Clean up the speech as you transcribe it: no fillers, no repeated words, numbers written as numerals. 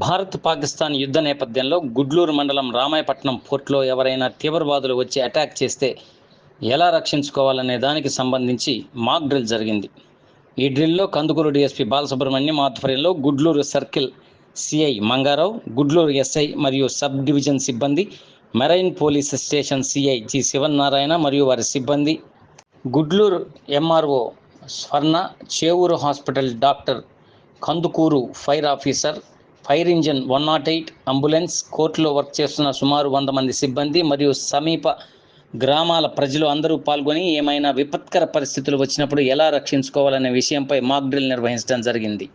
భారత్ పాకిస్తాన్ యుద్ధ నేపథ్యంలో గుడ్లూరు మండలం రామాయపట్నం పోర్టులో ఎవరైనా తీవ్రవాదులు వచ్చి అటాక్ చేస్తే ఎలా రక్షించుకోవాలనే దానికి సంబంధించి మాక్ డ్రిల్ జరిగింది. ఈ డ్రిల్లో కందుకూరు డీఎస్పీ బాలసుబ్రహ్మణ్యం ఆధ్వర్యంలో Gudluru circle CI Mangarao, Gudluru SI మరియు సబ్ డివిజన్ సిబ్బంది, marine police station CI G Sivanarayana మరియు వారి సిబ్బంది, గుడ్లూరు ఎంఆర్ఓ స్వర్ణ, Chevuru hospital doctor, Kandukur fire officer, fire engine 108, ambulance, కోర్టులో వర్క్ చేస్తున్న సుమారు 100 మంది సిబ్బంది మరియు సమీప గ్రామాల ప్రజలు అందరూ పాల్గొని ఏమైనా విపత్కర పరిస్థితులు వచ్చినప్పుడు ఎలా రక్షించుకోవాలనే విషయంపై మాక్ డ్రిల్ నిర్వహించడం జరిగింది.